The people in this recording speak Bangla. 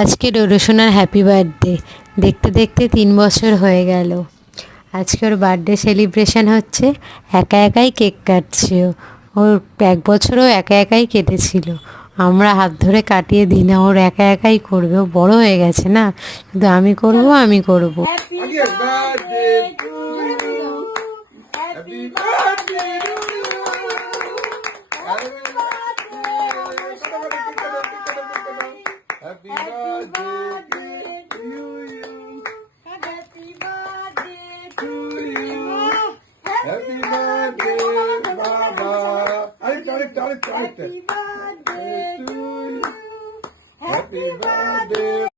আজকে ডোডোসোনার হ্যাপি বার্থডে। দেখতে দেখতে 3 বছর হয়ে গেল। আজকে ওর বার্থডে সেলিব্রেশন হচ্ছে। একা একাই কেক কাটছে ও। ওর 1 বছরও একা একাই কেটেছিল। আমরা হাত ধরে কাটিয়ে দিই না, ওর একা একাই করবে। ও বড় হয়ে গেছে না, শুধু আমি করব আমি করব। Happy birthday to you. Happy birthday to you. Happy birthday, Baba. Happy birthday to you. Happy birthday.